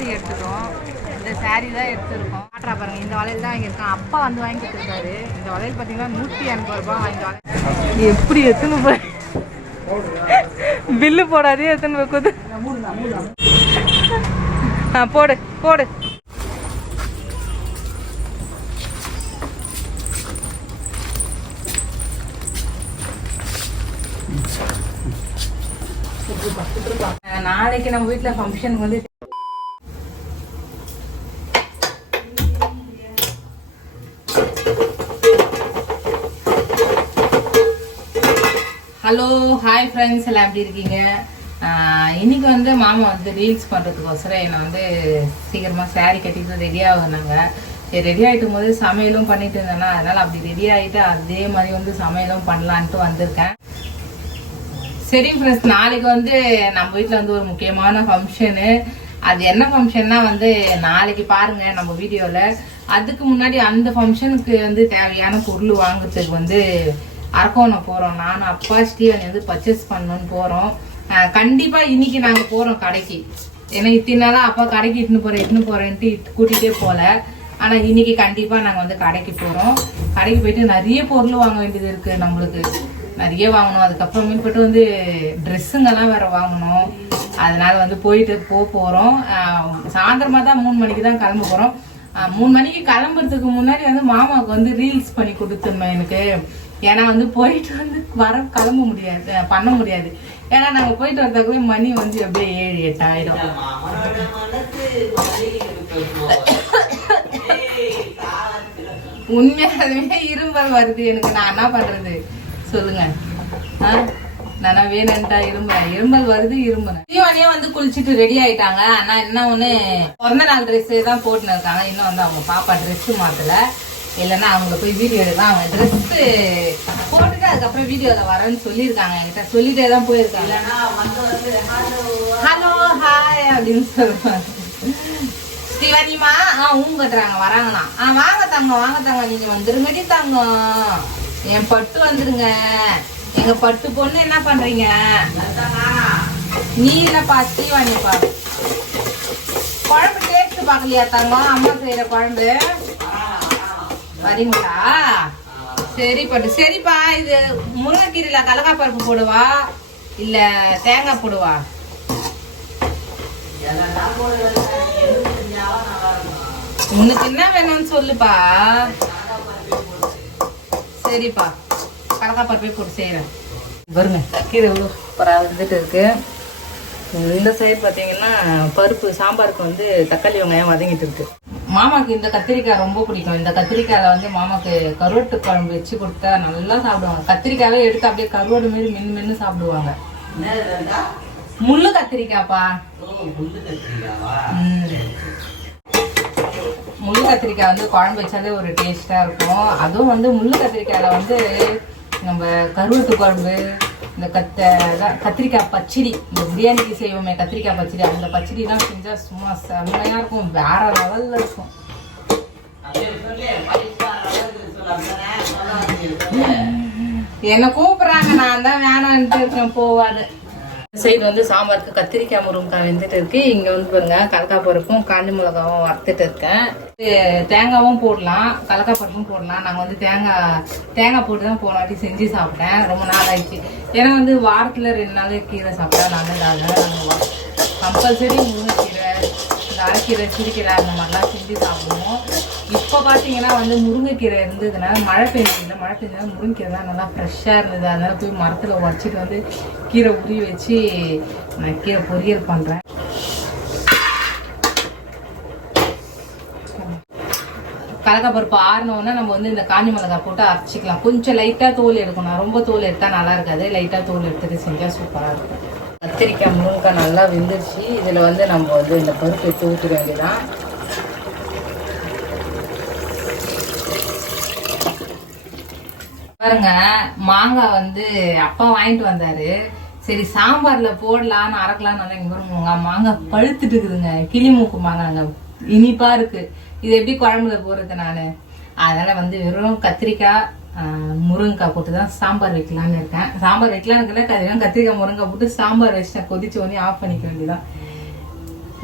saree எடுத்துட்டோம் இந்த saree தான் எடுத்துருக்கோம். காட்டுறா பாருங்க இந்த வளையல் தான் வாங்கியிருக்கோம் அப்பா வந்து வாங்கி கொடுத்துருக்காரு. இந்த வளையல் பார்த்தீங்கன்னா நூற்றி எண்பது ரூபாய் வாங்கி வளையல். எப்படி எத்தனை போய் பில்லு போடாதே எத்தனை போய் குது ஆ போடு போடு. நாளைக்கு நம்ம வீட்டில் ஃபங்க்ஷனுக்கு வந்து ஹலோ ஹாய் ஃப்ரெண்ட்ஸ் எல்லாம் எப்படி இருக்கீங்க? இன்னைக்கு வந்து மாமா வந்து ரீல்ஸ் பண்ணுறதுக்கோசரம் என்னை வந்து சீக்கிரமாக சேரீ கட்டிட்டு ரெடி ஆகுனாங்க. சரி ரெடி ஆகிட்டும் போது சமையலும் பண்ணிட்டு இருந்தேன்னா அதனால் அப்படி ரெடி ஆகிட்டு அதே மாதிரி வந்து சமையலும் பண்ணலான்ட்டு வந்திருக்கேன். சரி ஃப்ரெண்ட்ஸ் நாளைக்கு வந்து நம்ம வீட்டில் வந்து ஒரு முக்கியமான ஃபங்க்ஷனு அது என்ன ஃபங்க்ஷன்னா வந்து நாளைக்கு பாருங்க நம்ம வீடியோவில் அதுக்கு முன்னாடி அந்த ஃபங்க்ஷனுக்கு வந்து தேவையான பொருள் வாங்குறதுக்கு வந்து அரக்கோணம் போகிறோம் நானும் அப்பா ஸ்டீவன் வந்து பர்ச்சேஸ் பண்ணணும்னு போகிறோம் கண்டிப்பாக இன்னைக்கு நாங்கள் போகிறோம் கடைக்கு. ஏன்னா இத்தனை நாளாக அப்பா கடைக்கு இட்டுன்னு போகிறேன் இட்டுன்னு போகிறேன்ட்டு கூட்டிகிட்டே போகல ஆனால் இன்னைக்கு கண்டிப்பாக நாங்கள் வந்து கடைக்கு போகிறோம் கடைக்கு போயிட்டு நிறைய பொருள் வாங்க வேண்டியது இருக்குது நம்மளுக்கு. நிறைய வாங்கணும். அதுக்கப்புறமேட்டு வந்து ட்ரெஸ்ஸுங்கெல்லாம் வேற வாங்கணும். அதனால வந்து போயிட்டு போக போகிறோம் சாயந்தரமாக தான் மூணு மணிக்கு தான் கிளம்ப போகிறோம் மூணு மணிக்கு கிளம்புறதுக்கு முன்னாடி வந்து மாமாவுக்கு வந்து ரீல்ஸ் பண்ணி கொடுத்துருமே எனக்கு. ஏன்னா வந்து போயிட்டு வந்து வர கிளம்ப முடியாது பண்ண முடியாது. ஏன்னா நாங்கள் போயிட்டு வரதுக்குள்ளே மணி வந்து அப்படியே ஏழு எட்டு ஆயிடும். உண்மையாலுமே இரும்பல் வருது. எனக்கு நான் என்ன பண்றது? சொல்லுங்க. ஆ? நானா வேணும்ட்டா இரும்புறேன். இரும்பல் வருது இரும்புறேன். தீவானியே வந்து குளிச்சுட்டு ரெடி ஆயிட்டாங்க. ஆனா என்ன ஒண்ணு பிறந்த நாள் ட்ரெஸ் தான் போட்டுன்னு இருக்காங்க. இன்னும் வந்து அவங்க பாப்பா ட்ரெஸ் மாத்தல. இல்லைன்னா அவங்க போய் வீடியோ எடுக்கலாம் அவங்க Dress போட்டுட்டு அதுக்கப்புறம் வீடியோல வரேன்னு சொல்லியிருக்காங்க என்கிட்ட. சொல்லிட்டே தான் போயிருக்காங்க. ஹலோ. ஹாய் அப்படின்னு சொல்லுவாங்க. ஸ்ரீவாணிமா ஆ ஊங்க கட்டுறாங்க வராங்கண்ணா ஆ வாங்க தங்கம் வாங்க தங்கம். நீங்க வந்துருங்கடி தங்கம். என் பட்டு வந்துருங்க. எங்க பட்டு பொண்ணு என்ன பண்றீங்க? நீ இல்லப்பா ஸ்ரீவாணிப்பா? குழம்பு டேஸ்ட் பார்க்கலையா தங்கம்? அம்மா செய்யற குழம்பு? வரீங்களா? சரி பட்டு சரிப்பா இது முருங்கைக்கீரையில் கலக்கா பருப்பு போடுவா? இல்லை தேங்காய் போடுவா? உனக்கு என்ன வேணும்னு சொல்லுப்பா. சரிப்பா கடக்கா பருப்பே போட்டு செய்கிறேன் பாருங்க கீரை எவ்வளோ வந்துட்டு இருக்கு. இந்த சைடு பார்த்தீங்கன்னா பருப்பு சாம்பாருக்கு வந்து தக்காளி வெங்காயம் வதங்கிட்டு இருக்கு. மாமாக்கு இந்த கத்திரிக்காய் ரொம்ப பிடிக்கும். இந்த கத்திரிக்காயில வந்து மாமாக்கு கருவாட்டு குழம்பு வச்சு கொடுத்தா நல்லா சாப்பிடுவாங்க. கத்திரிக்காயை எடுத்து அப்படியே கருவாடு மாரி மென்னு மென்னு சாப்பிடுவாங்க. முள்ளு கத்திரிக்காய்ப்பா. முள்ளு கத்திரிக்காய் வந்து குழம்பு வச்சாலே ஒரு டேஸ்டா இருக்கும். அதுவும் வந்து முள்ளு கத்திரிக்காயில வந்து நம்ம கருவாட்டு குழம்பு இந்த கத்த கத்திரிக்காய் பச்சடி. இந்த பிரியாணிக்கு செய்வோமே கத்திரிக்காய் பச்சடி. அந்த பச்சடிலாம் செஞ்சா சும்மா செம்மையா இருக்கும். வேற லெவல்ல இருக்கும். என்ன கூப்பிடுறாங்க? நான் தான் வேணான்ட்டு இருக்கேன். போவாது. சைடு வந்து சாம்பாருக்கு கத்திரிக்காய் முருங்கைக்காய் வெந்துட்டு இருக்கு. இங்க வந்து பாருங்க கலக்கா பருப்பும் காஞ்சி மிளகாவும் வறுத்துட்டு இருக்கேன். தேங்காவும் போடலாம் கலக்கா பருப்பும் போடலாம். நாங்க வந்து தேங்காய் தேங்காய் போட்டு தான் போன வாட்டி செஞ்சு சாப்பிட்டேன். ரொம்ப நாள் ஆயிடுச்சு ஏன்னா வந்து வாரத்துல ரெண்டு நாள் கீரை சாப்பிட்டா நல்லதாக நாங்கள் கம்பல்சரி முருங்கைக்கீரை இந்த அரைக்கீரை சிறுக்கீரை அந்த மாதிரிலாம் செஞ்சு சாப்பிடுவோம். இப்போ பார்த்தீங்கன்னா வந்து முருங்கைக்கீரை இருந்ததுனால மழை பெஞ்சதுல மழை பெஞ்சதுனால முருங்கைக்கீரை தான் நல்லா ஃப்ரெஷ்ஷாக இருந்தது. அதனால் போய் மரத்தில் உடச்சிட்டு வந்து கீரை உரி வச்சு நான் கீரை பொரியல் பண்ணுறேன் கடலைப்பருப்பு ஆறினோடனே நம்ம வந்து இந்த காஞ்சி மிளகாய் போட்டு அரைச்சிக்கலாம். கொஞ்சம் லைட்டாக தோல் எடுக்கணும். ரொம்ப தோல் எடுத்தால் நல்லா இருக்காது. லைட்டாக தோல் எடுத்துட்டு செஞ்சால் சூப்பராக இருக்கும். கத்திரிக்காய் முருங்கைக்காய் நல்லா வெந்துருச்சு. இதில் வந்து நம்ம வந்து இந்த பருப்பு எடுத்து ஊற்ற வேண்டியதான் பாருங்க மாங்காய் வந்து அப்பா வாங்கிட்டு வந்தாரு. சரி சாம்பார்ல போடலாம்னு அரைக்கலாம்னு நல்லா இங்க பாருங்க மாங்காய் பழுத்துட்டு இருக்குதுங்க. கிளி மூக்கு மாங்காங்க இனிப்பா இருக்கு. இது எப்படி குழம்புல போறது நானு? அதனால வந்து வெறும் கத்திரிக்காய் முருங்கைக்காய் போட்டு தான் சாம்பார் வைக்கலான்னு இருக்கேன். சாம்பார் வைக்கலான்னு இருக்கல கத்திரிக்காய் முருங்கைக்காய் போட்டு சாம்பார் வச்சுட்டேன். கொதிச்ச உடனே ஆஃப் பண்ணிக்க வேண்டியதான்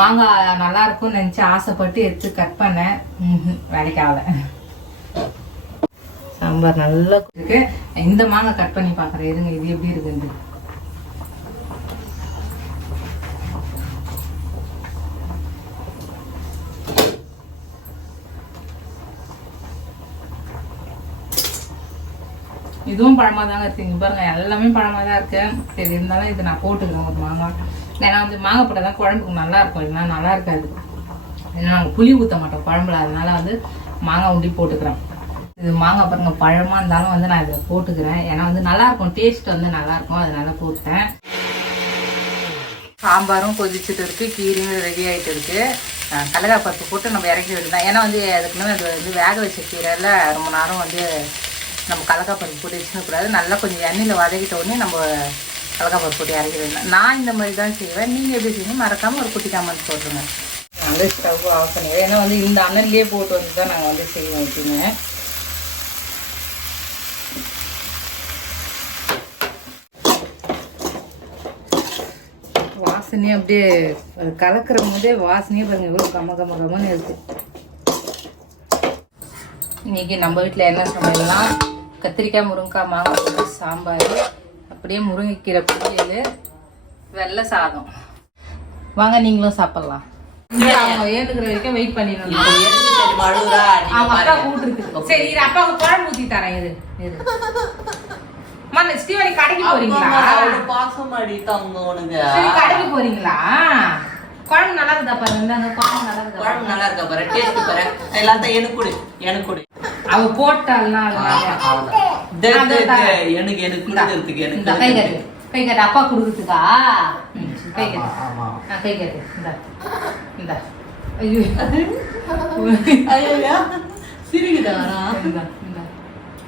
மாங்காய் நல்லா இருக்கும்னு நினச்சி ஆசைப்பட்டு எடுத்து கட் பண்ணேன். ம்ஹும், வேலைக்கு ஆகலை. சாம்பார் நல்லா இருக்கு. இந்த மாங்காய் கட் பண்ணி பார்க்குறேன் இருங்க இது எப்படி இருக்குன்னு. இதுவும் பழமாக தாங்க இருக்கு. பாருங்க எல்லாமே பழமாக தான் இருக்கு. சரி இருந்தாலும் இது நான் போட்டுக்கிறேன் ஒரு மாங்காய். ஏன்னா வந்து மாங்காய் போட்டால் தான் குழம்புக்கு நல்லா இருக்கும். இல்லைன்னா நல்லா இருக்காது. ஏன்னா நாங்கள் புளி ஊற்ற மாட்டோம் குழம்புல. அதனால வந்து மாங்காய் உண்டி போட்டுக்கிறேன் இது மாங்காய் பாருங்க பழமாக இருந்தாலும் வந்து நான் இதில் போட்டுக்கிறேன். ஏன்னா வந்து நல்லா இருக்கும் டேஸ்ட் வந்து நல்லா இருக்கும் அதனால போட்டேன். சாம்பாரும் கொதிச்சுட்டு இருக்கு கீரையும் ரெடி ஆகிட்டு இருக்கு. அஹ் பருப்பு போட்டு நம்ம இறக்கி விட்டுதான் ஏன்னா வந்து அதுக்குன்னு அது வந்து வேக வச்ச கீரையில் ரொம்ப நேரம் வந்து நம்ம கடலைக்காய் பருப்பு போட்டு வச்சுக்கக்கூடாது நல்லா கொஞ்சம் எண்ணெயில் வதக்கிட்ட உடனே நம்ம கடலைக்காய் பருப்பு போட்டு இறக்கி விடணும் நான் இந்த மாதிரி தான் செய்வேன். நீங்கள் எப்படி செய்யணும் மறக்காமல் ஒரு குட்டி காமெண்ட் போட்டுருங்க. வந்து ஸ்டவ் ஆஃப் ஏன்னா வந்து இந்த அண்ணன்லேயே போட்டு வந்து தான் நாங்கள் வந்து செய்வோம் எப்படின்னு வாசனையே அப்படியே கலக்கிற போதே வாசனையே பாருங்க எவ்வளோ கம கம கமன்னு இருக்கு. இன்னைக்கு நம்ம வீட்டில் என்ன சமையல்னா கத்திரிக்காய் முருங்கைக்காய் மாங்காய் போட்டு சாம்பார். அப்படியே முருங்கைக்கீரை பொரியல் வெள்ளை சாதம். வாங்க நீங்களும் சாப்பிடலாம். அவங்க ஏந்துக்கிற வரைக்கும் வெயிட் பண்ணிடணும். அவங்க அப்பா கூப்பிட்டு சரி அப்பாவுக்கு குழம்பு ஊத்தி தரேன் இரு. ஸ்ரீவலி கடைக்கு போறீங்களா? பாசம் அடித்தாங்க உனக்கு. சரி கடைக்கு போறீங்களா? குழம்பு நல்லா இருக்குதா பாருங்க இந்தாங்க குழம்பு நல்லா இருக்குதா குழம்பு நல்லா இருக்கா பாரு? டேஸ்ட் பாரு. எல்லாத்தையும் எனக்கு கொடு எனக்கு கொடு. அவ தே, எனக்கு எனக்கு கொடுக்கறதுக்கு கை எனக்கு கட்டு. கை கட்டு அப்பா கொடுக்குறதுக்கா? கை கட்டு. கை கட்டு இந்த இந்த. ஐயோ. ஐயோ சிரிக்குதா இந்த இந்த.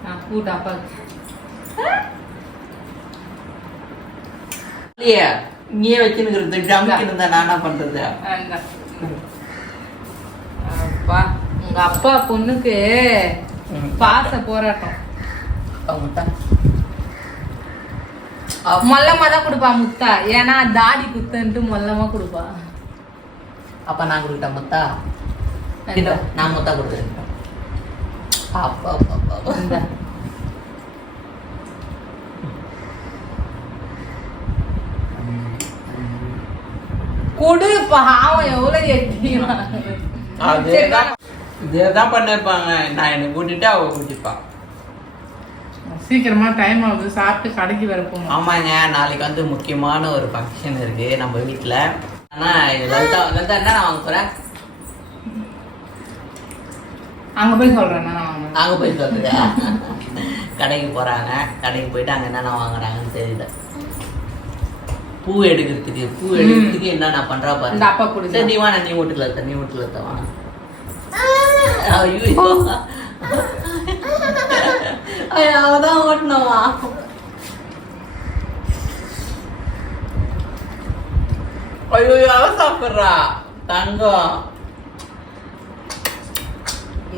ஆ கூட்டு அப்பா. இல்லையே? நீயே வச்சுனுங்கிறது ஜமிக்கணும் தான் நான் பண்றது. அப்பா உங்க அப்பா பொண்ணுக்கு. பாச போராட்டம். மொல்லமா தான் கொடுப்பா முத்தா. ஏன்னா தாடி குத்தன்ட்டு மொல்லமா கொடுப்பா. அப்ப நான் கொடுக்கிட்டேன் முத்தா? நான் முத்தா கொடுக்குறேன் அப்பா அப்பா, அப்பா, கொடு பாவம் எவ்வளவு அதேதான் இதேதான் பண்ணிருப்பாங்க. நான் என்னை கூட்டிட்டு அவ கூட்டிப்பா. சீக்கிரமா டைம் ஆகுது. சாப்பிட்டு கடைக்கு வர போகணும். ஆமாங்க நாளைக்கு வந்து முக்கியமான ஒரு ஃபங்க்ஷன் இருக்கு நம்ம வீட்ல. ஆனா இது லலிதா லலிதா என்ன நான் வாங்க போறேன்? அங்க போய் சொல்றேன் நான் அங்க போய் சொல்லுங்க கடைக்கு போறாங்க. கடைக்கு போயிட்டு அங்க என்னென்ன வாங்குறாங்கன்னு தெரியல பூ எடுக்கிறதுக்கு பூ எடுக்கிறதுக்கு என்னென்ன பண்றா பாரு. இந்த அப்பா கொடு. சரி நீ வா நீ வீட்டுல இருக்க நீ வீட்டுல இருக்க வா. ஐயோ. ஐயோ, அவதான் ஓட்டணுமா ஐயோ அவ சாப்பிடுறா. தங்கம்.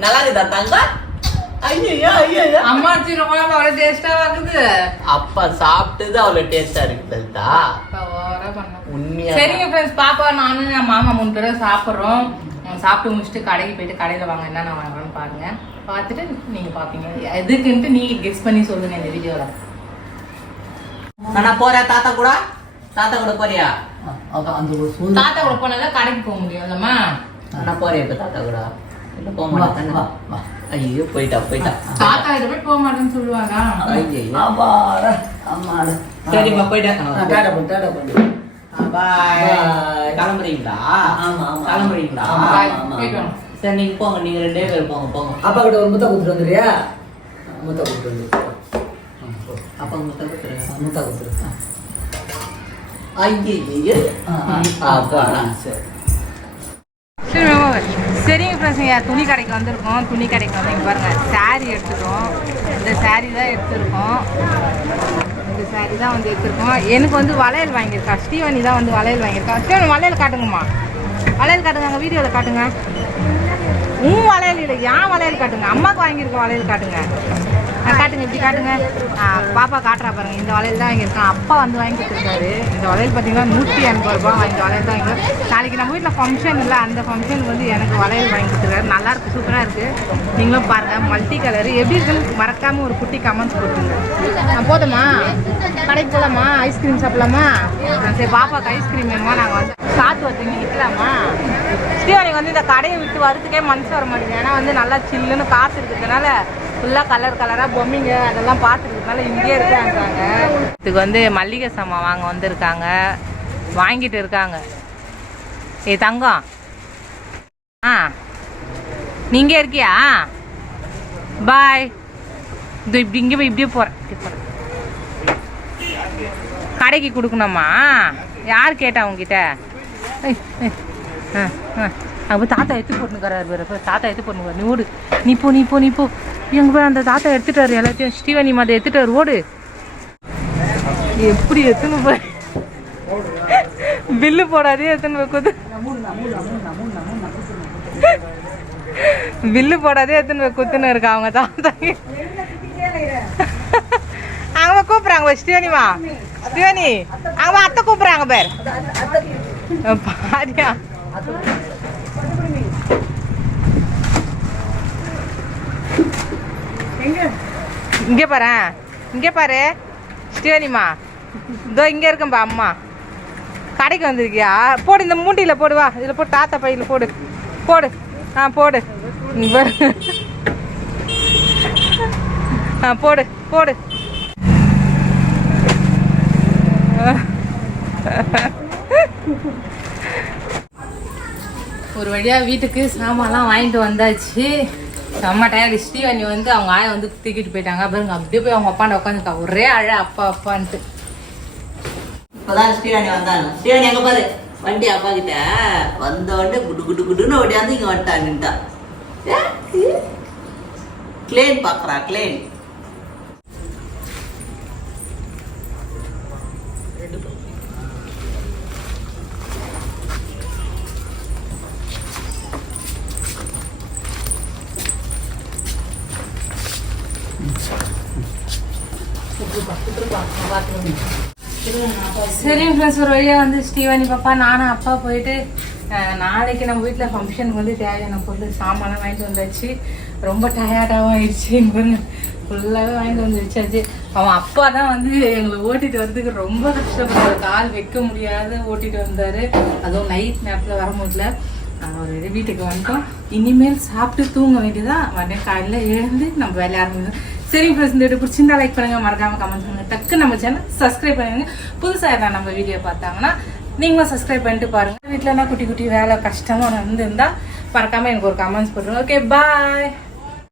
நல்லா இருக்குதா தங்கம்? ஐயோ ஐயோ அம்மா சீர குழம்பு அவ்வளவு டேஸ்டா இருக்குது அப்பா சாப்பிட்டது அவ்வளவு டேஸ்டா இருக்கு லலிதா அப்பா ஓவரா பண்ண உண்மையா? சரிங்க ஃப்ரெண்ட்ஸ் பாப்பா நானும் என் மாமா மூணு பேரும் சாப்பிட்றோம். சாப்பிட்டு முடிச்சுட்டு கடைக்கு போயிட்டு கடையில் வாங்க என்னென்ன வாங்குறோன்னு பாருங்க. பார்த்துட்டு நீங்க பாப்பீங்க. எதுக்குன்ட்டு நீங்க கெஸ் பண்ணி சொல்லுங்க இந்த வீடியோல நான் போறேன் தாத்தா கூட? தாத்தா கூட போறியா? தாத்தா கூட போனால கடைக்கு போக முடியும் இல்லம்மா. நான் போறேன் இப்ப தாத்தா கூட? போக மாட்டேன் ஐயோ போயிட்டா போயிட்டா. தாத்தா இதை போய் போக மாட்டேன்னு சொல்லுவாங்க ஐயோ சரிம்மா போயிட்டேன் பாய். கிளம்புறீங்களா? கிளம்புறீங்களா? Bye. போயிட்டு வாங்க. சரி நீங்க போங்க நீங்க ரெண்டே பேர் போங்க போங்க. அப்பா கிட்ட ஒரு முட்டை கொடுத்துட்டு வந்துடுறியா? முட்டை கொடுத்துட்டு வந்து அப்பா முத்த கொடுத்துருங்க முட்டை கொடுத்துரு. ஐயோ அப்பா சரி. சரிங்க துணி கடைக்கு வந்திருக்கோம். துணி கடைக்கு வந்து இங்கே பாருங்கள் saree எடுத்துருக்கோம் இந்த saree தான் எடுத்திருக்கோம். இந்த saree தான் வந்து எடுத்திருக்கோம். எனக்கு வந்து வளையல் வாங்கியிருக்கா. ஸ்டீவனி தான் வந்து வளையல் வாங்கியிருக்கா. ஸ்டீவன் வளையல் காட்டுங்கம்மா. வளையல் காட்டுங்க அங்கே வீடியோவில் காட்டுங்க. உன் வளையல் இல்லை ஏன் வளையல் காட்டுங்க. அம்மாவுக்கு வாங்கியிருக்க வளையல் காட்டுங்க. காட்டுங்க இப்படி காட்டுங்க. பாப்பா காட்டுறா பாருங்க. இந்த வளையல் தான் இங்கே இருக்கான். அப்பா வந்து வாங்கி கொடுத்துருக்காரு. இந்த வளையல் பார்த்தீங்கன்னா நூற்றி எண்பது ரூபா இந்த வளையல் தான் இங்கே. நாளைக்கு நம்ம வீட்டில் ஃபங்க்ஷன் இல்லை. அந்த ஃபங்க்ஷன் வந்து எனக்கு வளையல் வாங்கி கொடுத்துருக்காரு. நல்லா இருக்கு சூப்பராக இருக்கு. நீங்களும் பாருங்க மல்டி கலர் எப்படி இருக்குன்னு மறக்காம ஒரு குட்டி கமெண்ட்ஸ் போட்டுருங்க. போதுமா? கடைக்கு போகலாமா ஐஸ்கிரீம் சாப்பிடலாமா? சரி பாப்பாவுக்கு ஐஸ்கிரீம் வேணுமா? நாங்கள் வந்து சாத்து வச்சுங்க விற்கலாமா ஸ்ரீவாணிக்கு வந்து இந்த கடையை விட்டு வரதுக்கே மனசு வர மாட்டேங்குது. ஏன்னா வந்து நல்லா சில்லுன்னு காசு இருக்கிறதுனால ஃபுல்லாக கலர் கலராக பொம்மைங்க. அதெல்லாம் பார்த்துருக்கனால இங்கேயே இருக்காங்க இதுக்கு வந்து மல்லிகை சாமான் வாங்க வந்திருக்காங்க. வாங்கிட்டு இருக்காங்க. ஏ தங்கம். ஆ. நீங்கள் இருக்கியா? பாய். இது இப்படி இங்கே போய் இப்படியே போகிறேன் இப்படி போகிறேன் கடைக்கு கொடுக்கணுமா? யார் கேட்டா உங்ககிட்ட ஆ ஆ. அப்போ தாத்தா எடுத்து போட்டுனுக்கிறாரு வேறு. இப்போ தாத்தா எடுத்து போட்டுனுக்காரு நீ ஓடு. நீ போ நீ போ நீ போ. எங்கள் போய் அந்த தாத்தா எடுத்துட்டாரு எல்லாத்தையும். ஸ்ரீவனி மாதை எடுத்துட்டாரு. ஓடு. எப்படி எத்தனை போய் பில்லு போடாதே எத்தனை போய் கொத்து. பில்லு போடாதே எத்தனை போய் குத்துன்னு இருக்கா அவங்க தாத்தா. அவங்க கூப்பிட்றாங்க பாரு, ஸ்ரீவனிமா ஸ்ரீவனி அவங்க அத்தை கூப்பிட்றாங்க பேர். பாரியா. இங்கே பாரு. இங்கே பாரு. ஸ்ரீவனிமா இதோ இங்கே இருக்கேன்பா அம்மா. கடைக்கு வந்திருக்கியா? போடு இந்த மூண்டியில் போடு வா. இதில் போட்டு தாத்தா பையில் போடு. போடு. ஆ போடு. ஆ போடு போடு. ஒரு வழியாக வீட்டுக்கு சாமான்லாம் வாங்கிட்டு வந்தாச்சு. செம்ம டயர்டு ஸ்ரீவனி வந்து அவங்க ஆயை வந்து தூக்கிட்டு போயிட்டாங்க. பாருங்க அப்படியே போய் அவங்க அப்பாண்ட உட்காந்துக்கா ஒரே அழ அப்பா அப்பான்ட்டு. இப்பதான் ஸ்ரீராணி வந்தாங்க. ஸ்ரீராணி எங்க பாரு. வண்டி அப்பா கிட்ட வந்த உடனே குடு குடு குடுன்னு ஓடியாந்து இங்க வந்துட்டான்னுட்டா கிளேன் பாக்குறா கிளேன் சரி ஃப்ரெண்ட்ஸ் ஒரு வழியாக வந்து ஸ்ரீவாணி பாப்பா நானும் அப்பா போயிட்டு அஹ், நாளைக்கு நம்ம வீட்டில் ஃபங்க்ஷனுக்கு வந்து தேவையான பொருள் சாமான்லாம் வாங்கிட்டு வந்தாச்சு. ரொம்ப டயர்டாகவும் ஆயிடுச்சு. ஃபுல்லாகவே வாங்கிட்டு வந்து வச்சாச்சு அவன் அப்பா தான் வந்து எங்களை ஓட்டிட்டு வர்றதுக்கு ரொம்ப கஷ்டப்பட்டார். கால் வைக்க முடியாத ஓட்டிட்டு வந்தார். அதுவும் நைட் நேரத்தில் வர முடியல. ஒரு வீட்டுக்கு வந்துட்டோம். இனிமேல் சாப்பிட்டு தூங்க வேண்டியதான் உடனே காலையில் எழுந்து நம்ம வேலைய ஆரம்பிக்கணும். சரி ஃப்ரெண்ட்ஸ் இந்த வீடியோ பிடிச்சிருந்தா லைக் பண்ணுங்க. மறக்காம கமெண்ட் பண்ணுங்க. டக்கு நம்ம சேனல் சப்ஸ்கிரைப் பண்ணுங்க புதுசாக எதாவது நம்ம வீடியோ பார்த்தாங்கன்னா நீங்களும் சப்ஸ்கிரைப் பண்ணிட்டு பாருங்க. வீட்டில் குட்டி குட்டி வேலை கஷ்டமாக நடந்துருந்தா மறக்காம எனக்கு ஒரு கமெண்ட்ஸ் போட்டுருங்க. Okay bye